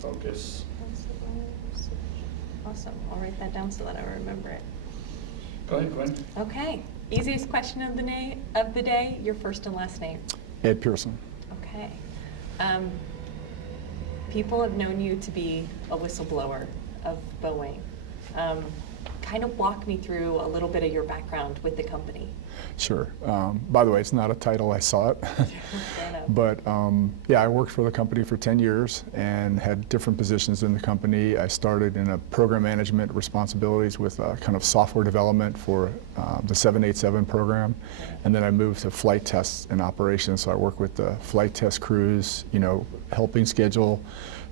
focus. Awesome. I'll write that down so that I remember it. Go ahead, Gwen. Okay. Easiest question of the day. Your first and last name. Ed Pierson. Okay. People have known you to be a whistleblower of Boeing. Kind of walk me through a little bit of your background with the company. Sure. By the way, it's not a title, I saw it. But yeah, I worked for the company for 10 years and had different positions in the company. I started in a program management responsibilities with kind of software development for the 787 program. And then I moved to flight tests and operations. So I worked with the flight test crews, helping schedule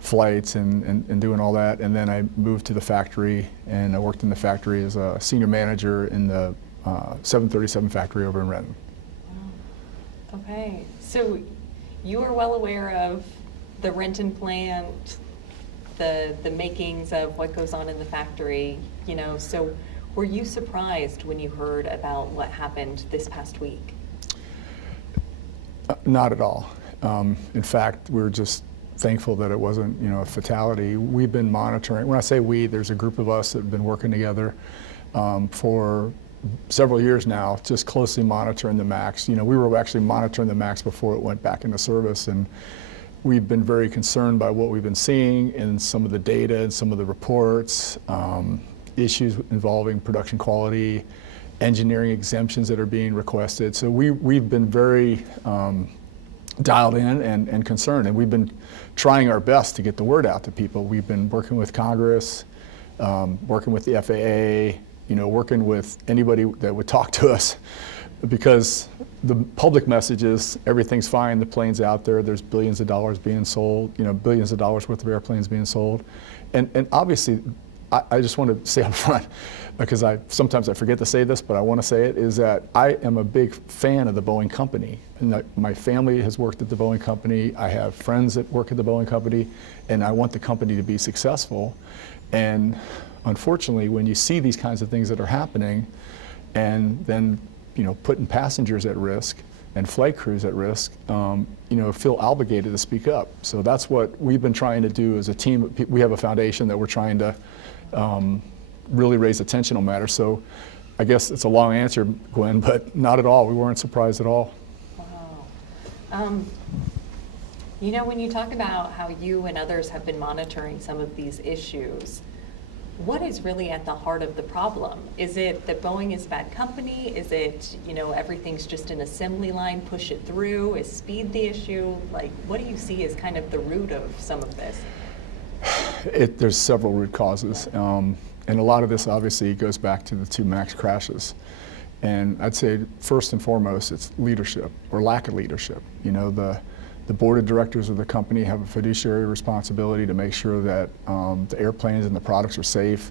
flights and doing all that. And then I moved to the factory, and I worked in the factory as a senior manager in the 737 factory over in Renton. Wow. Okay, so you are well aware of the Renton plant, the makings of what goes on in the factory, so were you surprised when you heard about what happened this past week? Not at all. In fact, we're just thankful that it wasn't, a fatality. We've been monitoring. When I say we, there's a group of us that have been working together for several years now, just closely monitoring the MAX. We were actually monitoring the MAX before it went back into service, and we've been very concerned by what we've been seeing in some of the data and some of the reports, issues involving production quality, engineering exemptions that are being requested. So we've been very dialed in and concerned, and we've been trying our best to get the word out to people. We've been working with Congress, working with the FAA, working with anybody that would talk to us, because the public message is everything's fine, the plane's out there, there's billions of dollars being sold, billions of dollars worth of airplanes being sold. And obviously, I just want to say up front, because sometimes I forget to say this, but I want to say it, is that I am a big fan of the Boeing company. And my family has worked at the Boeing company. I have friends that work at the Boeing company, and I want the company to be successful. And unfortunately, when you see these kinds of things that are happening, and then putting passengers at risk and flight crews at risk, feel obligated to speak up. So that's what we've been trying to do as a team. We have a foundation that we're trying to really raise attention on matters. So I guess it's a long answer, Gwen, but not at all. We weren't surprised at all. Wow. When you talk about how you and others have been monitoring some of these issues, what is really at the heart of the problem? Is it that Boeing is a bad company? Is it, everything's just an assembly line, push it through? Is speed the issue? What do you see as kind of the root of some of this? There's several root causes. And a lot of this obviously goes back to the 2 MAX crashes. And I'd say first and foremost, it's leadership or lack of leadership. The board of directors of the company have a fiduciary responsibility to make sure that the airplanes and the products are safe.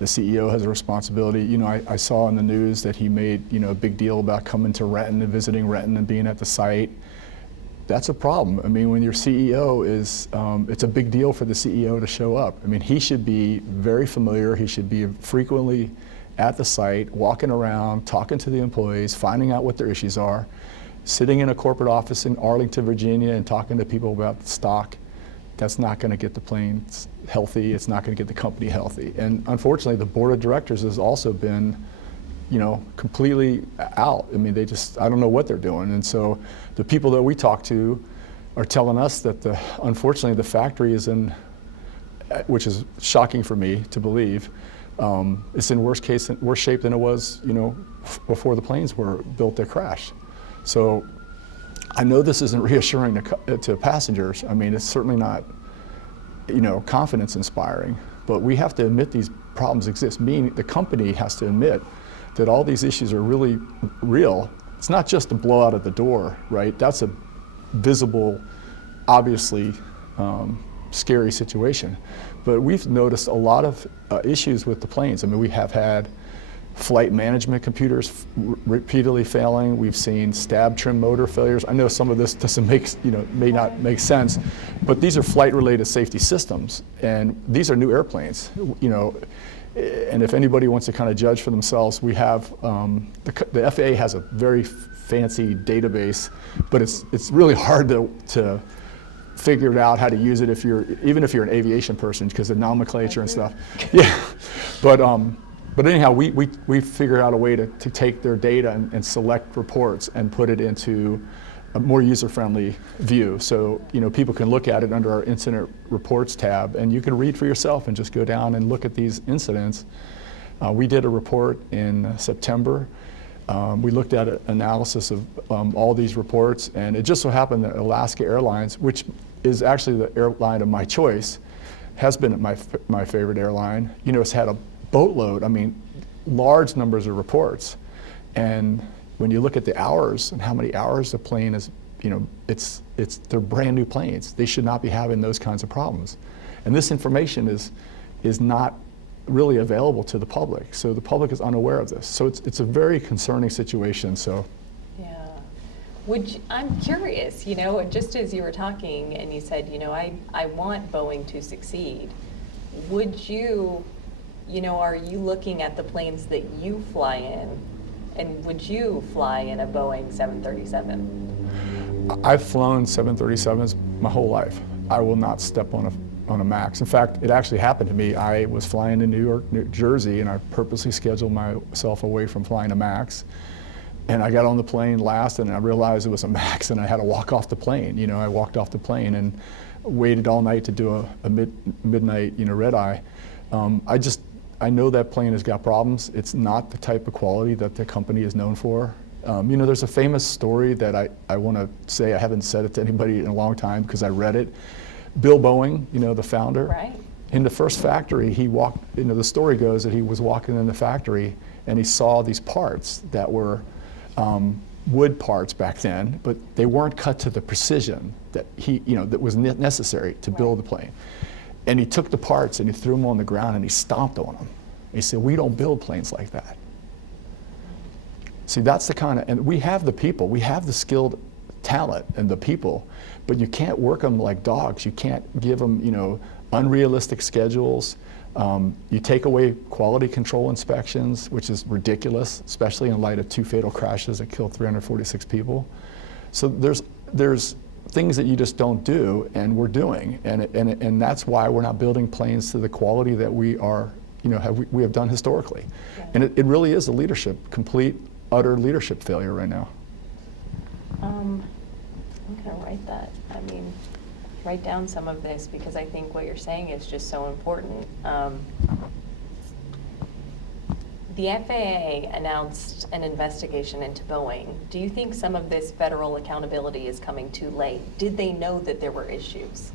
The CEO has a responsibility. I saw in the news that he made a big deal about coming to Renton and visiting Renton and being at the site. That's a problem. I mean, when your CEO is, it's a big deal for the CEO to show up. I mean, he should be very familiar. He should be frequently at the site, walking around, talking to the employees, finding out what their issues are, sitting in a corporate office in Arlington, Virginia, and talking to people about the stock. That's not going to get the planes healthy. It's not going to get the company healthy. And unfortunately, the board of directors has also been, completely out. I mean, I don't know what they're doing. And so the people that we talk to are telling us that unfortunately, the factory is in, which is shocking for me to believe, it's in worse shape than it was, before the planes were built to crash. So I know this isn't reassuring to passengers. I mean, it's certainly not, confidence inspiring, but we have to admit these problems exist. Meaning the company has to admit that all these issues are really real. It's not just a blowout at the door, right? That's a visible, obviously scary situation. But we've noticed a lot of issues with the planes. I mean, we have had flight management computers repeatedly failing. We've seen stab trim motor failures. I know some of this doesn't may not make sense, but these are flight-related safety systems, and these are new airplanes. And if anybody wants to kind of judge for themselves, we have the FAA has a very fancy database, but it's really hard to figured out how to use it even if you're an aviation person, because of nomenclature and stuff. Yeah, but anyhow, we figured out a way to take their data and select reports and put it into a more user-friendly view. So people can look at it under our incident reports tab, and you can read for yourself and just go down and look at these incidents. We did a report in September. We looked at an analysis of all these reports, and it just so happened that Alaska Airlines, which is actually the airline of my choice, has been my favorite airline, has had a boatload, large numbers of reports. And when you look at the hours and how many hours the plane is, they're brand new planes. They should not be having those kinds of problems. And this information is not really available to the public. So the public is unaware of this. So it's a very concerning situation. So. Yeah. I'm curious, just as you were talking and you said, I want Boeing to succeed. Would you, are you looking at the planes that you fly in, and would you fly in a Boeing 737? I've flown 737s my whole life. I will not step on a MAX. In fact, it actually happened to me. I was flying to New York, New Jersey, and I purposely scheduled myself away from flying a MAX. And I got on the plane last, and I realized it was a MAX, and I had to walk off the plane. I walked off the plane and waited all night to do a midnight, red eye. I know that plane has got problems. It's not the type of quality that the company is known for. There's a famous story that I want to say, I haven't said it to anybody in a long time because I read it. Bill Boeing, the founder. Right. In the first factory, he walked, the story goes that he was walking in the factory and he saw these parts that were wood parts back then, but they weren't cut to the precision that that was necessary to build the plane. And he took the parts and he threw them on the ground and he stomped on them. He said, "We don't build planes like that." See, that's the kind of, and we have the people, we have the skilled talent and the people, but you can't work them like dogs. You can't give them, unrealistic schedules. You take away quality control inspections, which is ridiculous, especially in light of 2 fatal crashes that killed 346 people. So there's things that you just don't do, and we're doing, and that's why we're not building planes to the quality that we are, we have done historically. Yeah. And it really is a complete, utter leadership failure right now. I'm gonna write down some of this because I think what you're saying is just so important. The FAA announced an investigation into Boeing. Do you think some of this federal accountability is coming too late? Did they know that there were issues?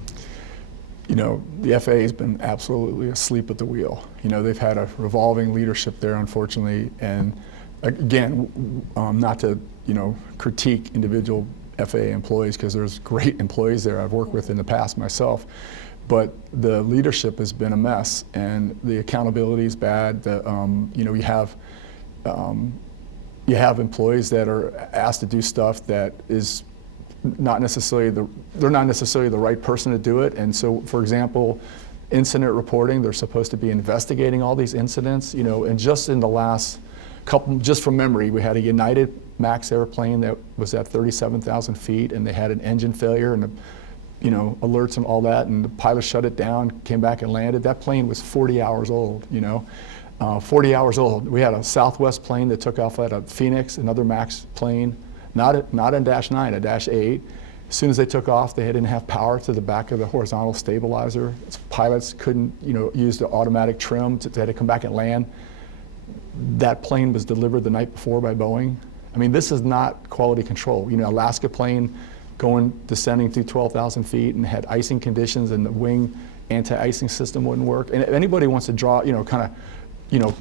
The FAA has been absolutely asleep at the wheel. They've had a revolving leadership there, unfortunately, and again, not to, critique individual FAA employees, because there's great employees there I've worked with in the past myself, but the leadership has been a mess, and the accountability is bad. You have employees that are asked to do stuff that is not necessarily they're not necessarily the right person to do it. And so, for example, incident reporting, they're supposed to be investigating all these incidents, and just in the last couple, just from memory, we had a United MAX airplane that was at 37,000 feet, and they had an engine failure, and alerts and all that, and the pilot shut it down, came back and landed. That plane was 40 hours old, 40 hours old. We had a Southwest plane that took off at a Phoenix, another MAX plane, not a Dash 9, a Dash 8. As soon as they took off, they didn't have power to the back of the horizontal stabilizer. Pilots couldn't, use the automatic trim. They had to come back and land. That plane was delivered the night before by Boeing. This is not quality control. Alaska plane descending through 12,000 feet and had icing conditions, and the wing anti-icing system wouldn't work. And if anybody wants to draw,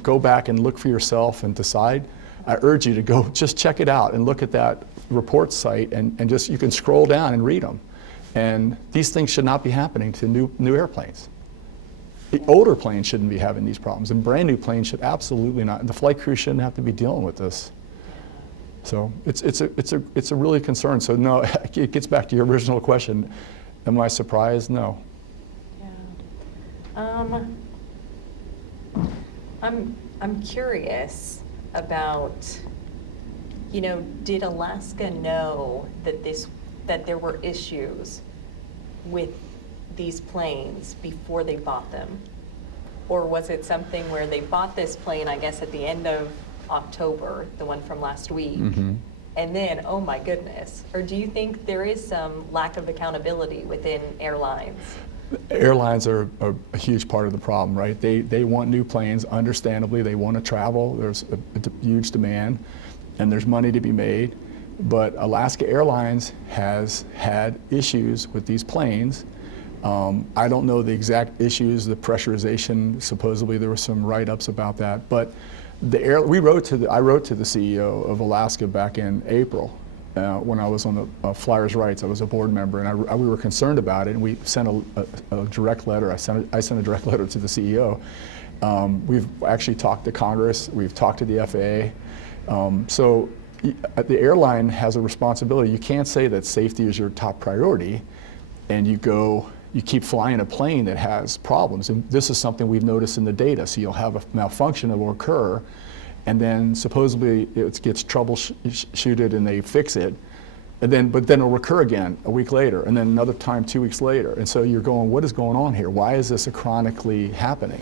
go back and look for yourself and decide, I urge you to go just check it out and look at that report site, and just, you can scroll down and read them. And these things should not be happening to new airplanes. The older planes shouldn't be having these problems, and brand new planes should absolutely not. And the flight crew shouldn't have to be dealing with this. So it's a really concern. So no, it gets back to your original question. Am I surprised? No. Yeah. I'm curious about, did Alaska know that there were issues with these planes before they bought them? Or was it something where they bought this plane, I guess, at the end of October, the one from last week, and then, oh my goodness? Or do you think there is some lack of accountability within airlines? Airlines are a huge part of the problem, right? They want new planes, understandably. They want to travel. There's a huge demand, and there's money to be made. But Alaska Airlines has had issues with these planes. I don't know the exact issues, the pressurization. Supposedly there were some write-ups about that. But I wrote to the CEO of Alaska back in April when I was on the Flyers Rights. I was a board member, and we were concerned about it. And we sent a direct letter. I sent a direct letter to the CEO. We've actually talked to Congress. We've talked to the FAA. So the airline has a responsibility. You can't say that safety is your top priority, and you keep flying a plane that has problems. And this is something we've noticed in the data. So you'll have a malfunction that will occur, and then supposedly it gets troubleshooted and they fix it. But then it'll recur again a week later, and then another time 2 weeks later. And so you're going, what is going on here? Why is this chronically happening?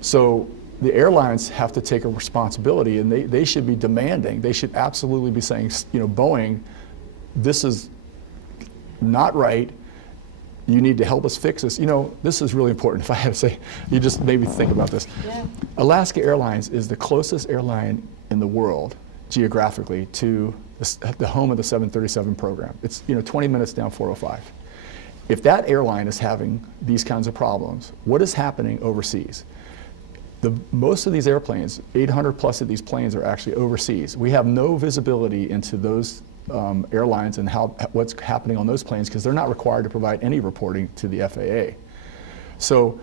So the airlines have to take a responsibility, and they should be demanding. They should absolutely be saying, Boeing, this is not right. You need to help us fix this. This is really important. If I had to say, you just made me think about this. Yeah. Alaska Airlines is the closest airline in the world, geographically, to the home of the 737 program. It's 20 minutes down 405. If that airline is having these kinds of problems, what is happening overseas? Most of these airplanes, 800 plus of these planes, are actually overseas. We have no visibility into those airlines and what's happening on those planes, because they're not required to provide any reporting to the FAA. So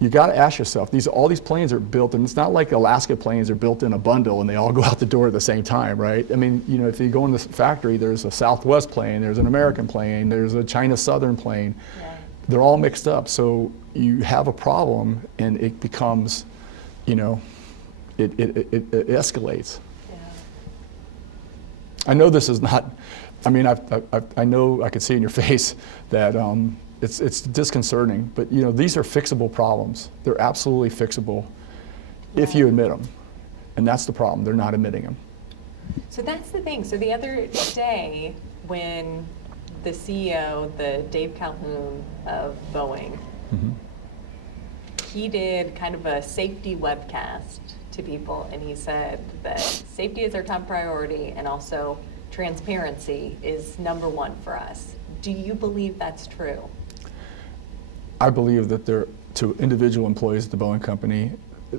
you got to ask yourself, all these planes are built, and it's not like Alaska planes are built in a bundle and they all go out the door at the same time, right? I mean, if you go in this factory, there's a Southwest plane, there's an American plane, there's a China Southern plane. Yeah. They're all mixed up. So you have a problem, and it becomes, it escalates. I know this is not, I know I could see in your face that it's disconcerting, but these are fixable problems. They're absolutely fixable if you admit them. And that's the problem, they're not admitting them. So that's the thing. So the other day when the CEO, the Dave Calhoun of Boeing, he did kind of a safety webcast to people, and he said that safety is our top priority, and also transparency is number one for us. Do you believe that's true? I believe that to individual employees at the Boeing company,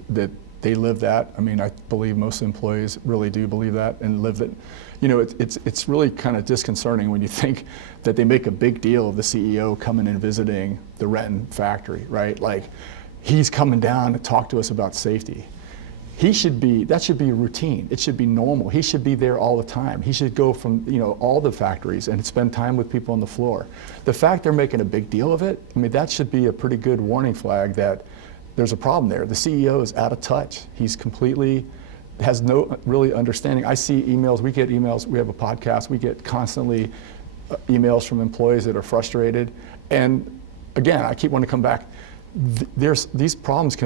that they live that. I believe most employees really do believe that and live it. It's really kind of disconcerting when you think that they make a big deal of the CEO coming and visiting the Renton factory, right? Like, he's coming down to talk to us about safety. That should be a routine. It should be normal. He should be there all the time. He should go from all the factories and spend time with people on the floor. The fact they're making a big deal of it, that should be a pretty good warning flag that there's a problem there. The CEO is out of touch. He's has no really understanding. I see emails, we get emails, we have a podcast, we get constantly emails from employees that are frustrated. And again, I keep wanting to come back. These problems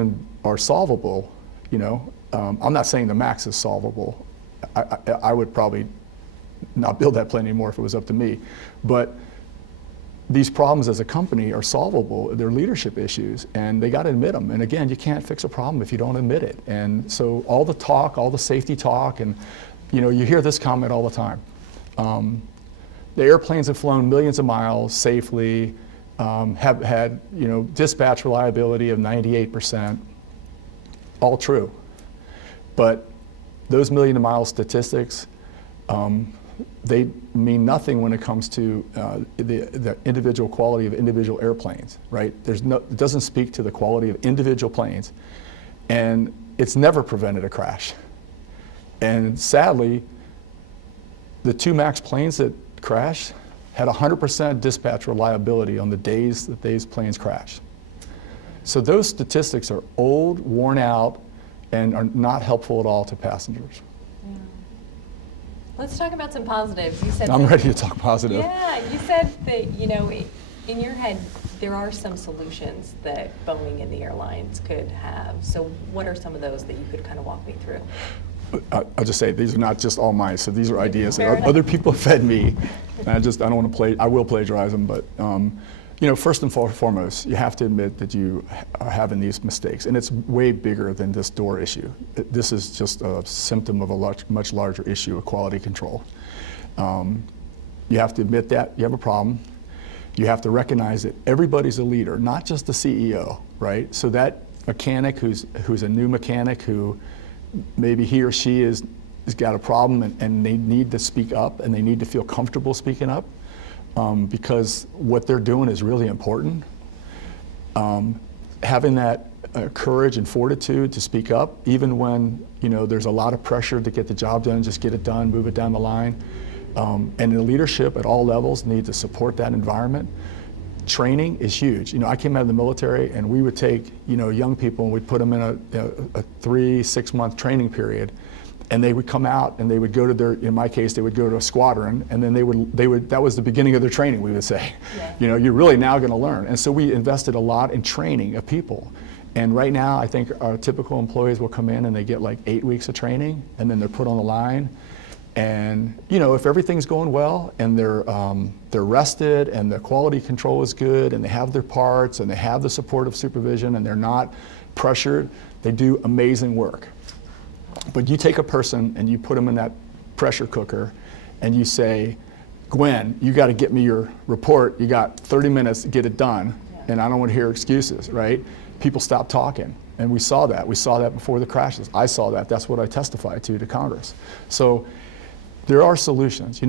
are solvable. I'm not saying the MAX is solvable. I would probably not build that plane anymore if it was up to me. But these problems as a company are solvable. They're leadership issues, and they got to admit them. And again, you can't fix a problem if you don't admit it. And so all the talk, all the safety talk, and you hear this comment all the time. The airplanes have flown millions of miles safely, have had dispatch reliability of 98%. All true. But those million-mile statistics, they mean nothing when it comes to the individual quality of individual airplanes, right? It doesn't speak to the quality of individual planes, and it's never prevented a crash. And sadly, the 2 MAX planes that crashed had 100% dispatch reliability on the days that these planes crashed. So those statistics are old, worn out, and are not helpful at all to passengers. Yeah. Let's talk about some positives. You said I'm ready to talk positive. Yeah, you said that In your head, there are some solutions that Boeing and the airlines could have. So what are some of those that you could kind of walk me through? I'll just say these are not just all mine. So these are ideas Fair that enough. other people fed me. And I don't want to I will plagiarize them, but first and foremost, you have to admit that you are having these mistakes, and it's way bigger than this door issue. This is just a symptom of a much larger issue of quality control. You have to admit that you have a problem. You have to recognize that everybody's a leader, not just the CEO, right? So that mechanic who's a new mechanic who maybe he or she has got a problem and they need to speak up and they need to feel comfortable speaking up because what they're doing is really important. Having that courage and fortitude to speak up, even when there's a lot of pressure to get the job done, just get it done, move it down the line. And the leadership at all levels need to support that environment. Training is huge. I came out of the military and we would take, young people and we'd put them in a 3-6 month training period, and they would come out and they would go to in my case, they would go to a squadron, and then they would that was the beginning of their training, we would say. Yeah. You're really now going to learn. And so we invested a lot in training of people. And right now, I think our typical employees will come in and they get like 8 weeks of training, and then they're put on the line. And if everything's going well and they're rested and the quality control is good and they have their parts and they have the support of supervision and they're not pressured, they do amazing work. But you take a person and you put them in that pressure cooker and you say, Gwen, you got to get me your report. You got 30 minutes to get it done, and I don't want to hear excuses, right? People stop talking. And we saw that. We saw that before the crashes. I saw that. That's what I testified to Congress. So there are solutions,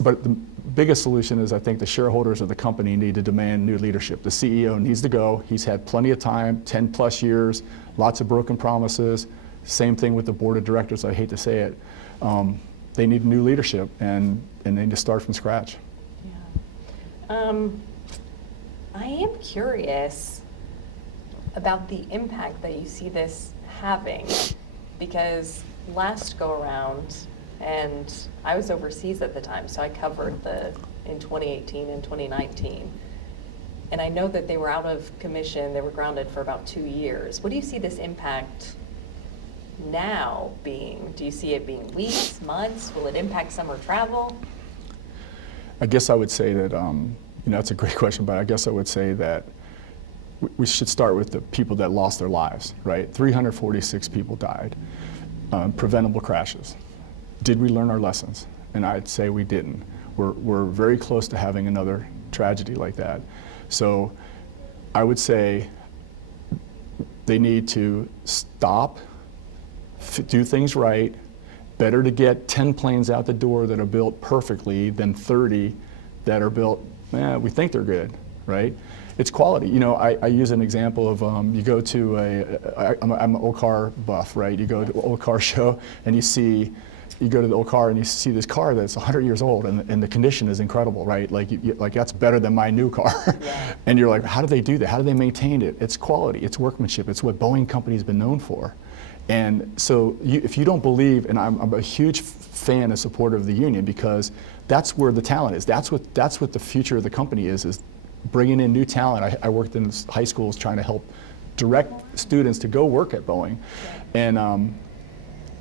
but the biggest solution is I think the shareholders of the company need to demand new leadership. The CEO needs to go. He's had plenty of time, 10 plus years, lots of broken promises. Same thing with the board of directors, I hate to say it. They need new leadership and they need to start from scratch. Yeah. I am curious about the impact that you see this having, because last go around, and I was overseas at the time, so I covered in 2018 and 2019. And I know that they were out of commission, they were grounded for about 2 years. What do you see this impact now being? Do you see it being weeks, months? Will it impact summer travel? I guess I would say that, that's a great question, but I guess I would say that we should start with the people that lost their lives, right? 346 people died, preventable crashes. Did we learn our lessons? And I'd say we didn't. We're very close to having another tragedy like that. So I would say they need to stop, do things right. Better to get 10 planes out the door that are built perfectly than 30 that are built, we think they're good, right? It's quality. I use an example of you go to I'm an old car buff, right? You go to an old car show and you go to the old car and you see this car that's 100 years old and the condition is incredible, right? Like that's better than my new car. Yeah. And you're like, how do they do that? How do they maintain it? It's quality, it's workmanship, it's what Boeing company's been known for. And so if you don't believe, and I'm a huge fan and supporter of the union because that's where the talent is. That's what the future of the company is bringing in new talent. I worked in high schools trying to help direct students to go work at Boeing. And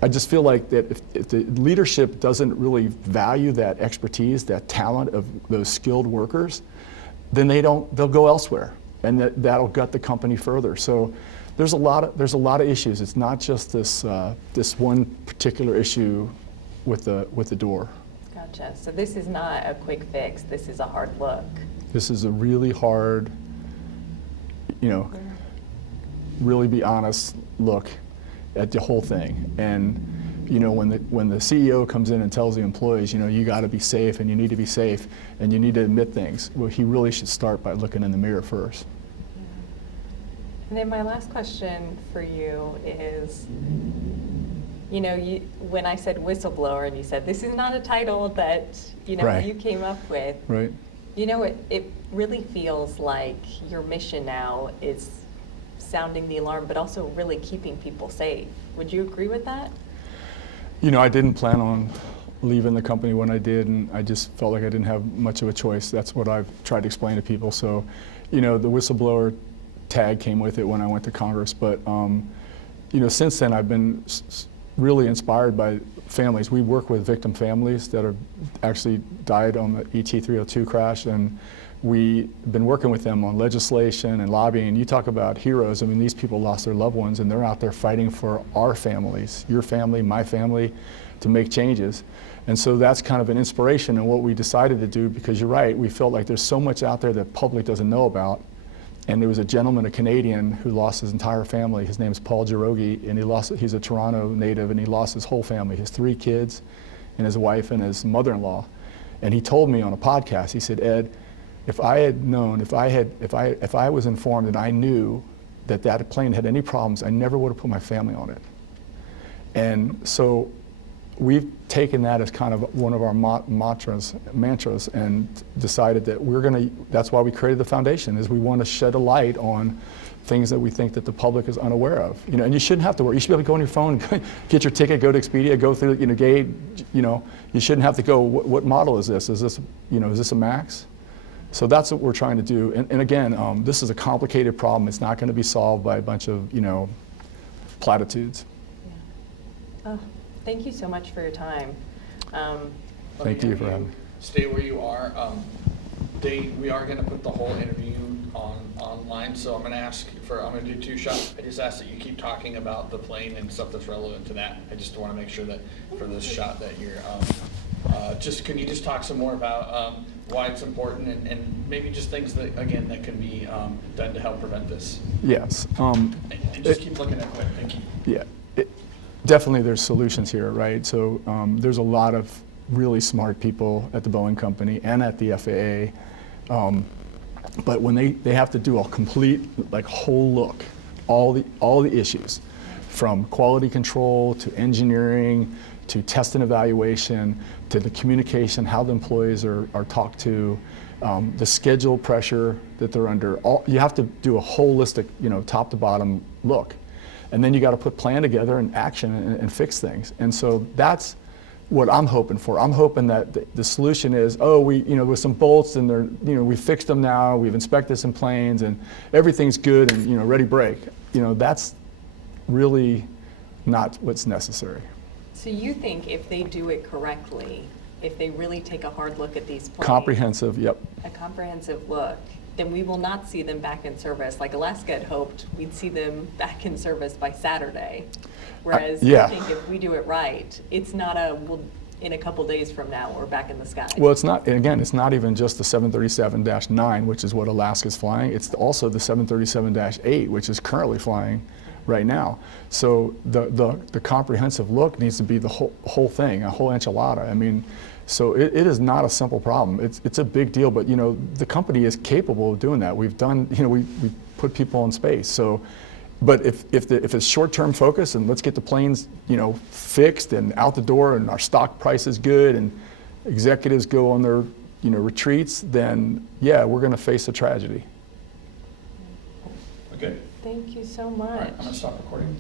I just feel like that if the leadership doesn't really value that expertise, that talent of those skilled workers, then they'll go elsewhere, and that'll gut the company further. So there's a lot of issues. It's not just this one particular issue with the door. Gotcha. So this is not a quick fix. This is a hard look. This is a really hard, really be honest look at the whole thing. And when the CEO comes in and tells the employees, you got to be safe and you need to be safe and you need to admit things, well, he really should start by looking in the mirror first. And then my last question for you is, when I said whistleblower and you said this is not a title that Right. you came up with, right? It really feels like your mission now is sounding the alarm, but also really keeping people safe. Would you agree with that? I didn't plan on leaving the company when I did, and I just felt like I didn't have much of a choice. That's what I've tried to explain to people. So, the whistleblower tag came with it when I went to Congress. But, since then I've been really inspired by families. We work with victim families that have actually died on the ET-302 crash, and we've been working with them on legislation and lobbying. You talk about heroes. I mean, these people lost their loved ones, and they're out there fighting for our families, your family, my family, to make changes. And so that's kind of an inspiration in what we decided to do, because you're right, we felt like there's so much out there that the public doesn't know about. And there was a gentleman, a Canadian, who lost his entire family. His name's Paul Girogi, and he's a Toronto native, and he lost his whole family, his 3 kids, and his wife, and his mother-in-law. And he told me on a podcast, he said, Ed, if I had known, if I was informed and I knew that plane had any problems, I never would have put my family on it. And so we've taken that as kind of one of our mantras, and decided that that's why we created the foundation, is we want to shed a light on things that we think that the public is unaware of. And you shouldn't have to worry. You should be able to go on your phone, get your ticket, go to Expedia, go through, gate, you shouldn't have to go, what model is this? Is this a MAX? So that's what we're trying to do. And again, this is a complicated problem. It's not going to be solved by a bunch of, platitudes. Yeah. Oh, thank you so much for your time. Thank you for having me. Stay where you are. We are going to put the whole interview online, so I'm going to do 2 shots. I just ask that you keep talking about the plane and stuff that's relevant to that. I just want to make sure that for this shot that you're, can you just talk some more about why it's important, and maybe just things that, again, that can be done to help prevent this? Yes. And just keep looking at quick. Thank you. Yeah. Definitely there's solutions here, right? So there's a lot of really smart people at the Boeing company and at the FAA, but when they have to do a complete, whole look, all the issues, from quality control to engineering to test and evaluation to the communication, how the employees are talked to, the schedule pressure that they're under. You have to do a holistic, top to bottom look. And then you got to put plan together and action and fix things. And so that's what I'm hoping for. I'm hoping that the solution is, with some bolts, and we fixed them now, we've inspected some planes, and everything's good, and ready break. That's really not what's necessary. So you think if they do it correctly, if they really take a hard look at these planes, Comprehensive, yep. a comprehensive look, then we will not see them back in service. Like Alaska had hoped we'd see them back in service by Saturday. Whereas I think if we do it right, it's not in a couple days from now, we're back in the sky. Well, it's not, and again, it's not even just the 737-9, which is what Alaska's flying. It's also the 737-8, which is currently flying right now. So the comprehensive look needs to be the whole thing, a whole enchilada. I mean, so it is not a simple problem. It's a big deal, but the company is capable of doing that. We've done, we put people in space. So, but if it's short-term focus and let's get the planes, fixed and out the door, and our stock price is good, and executives go on their, retreats, then yeah, we're going to face a tragedy. Okay. Thank you so much. All right, I'm going to stop recording.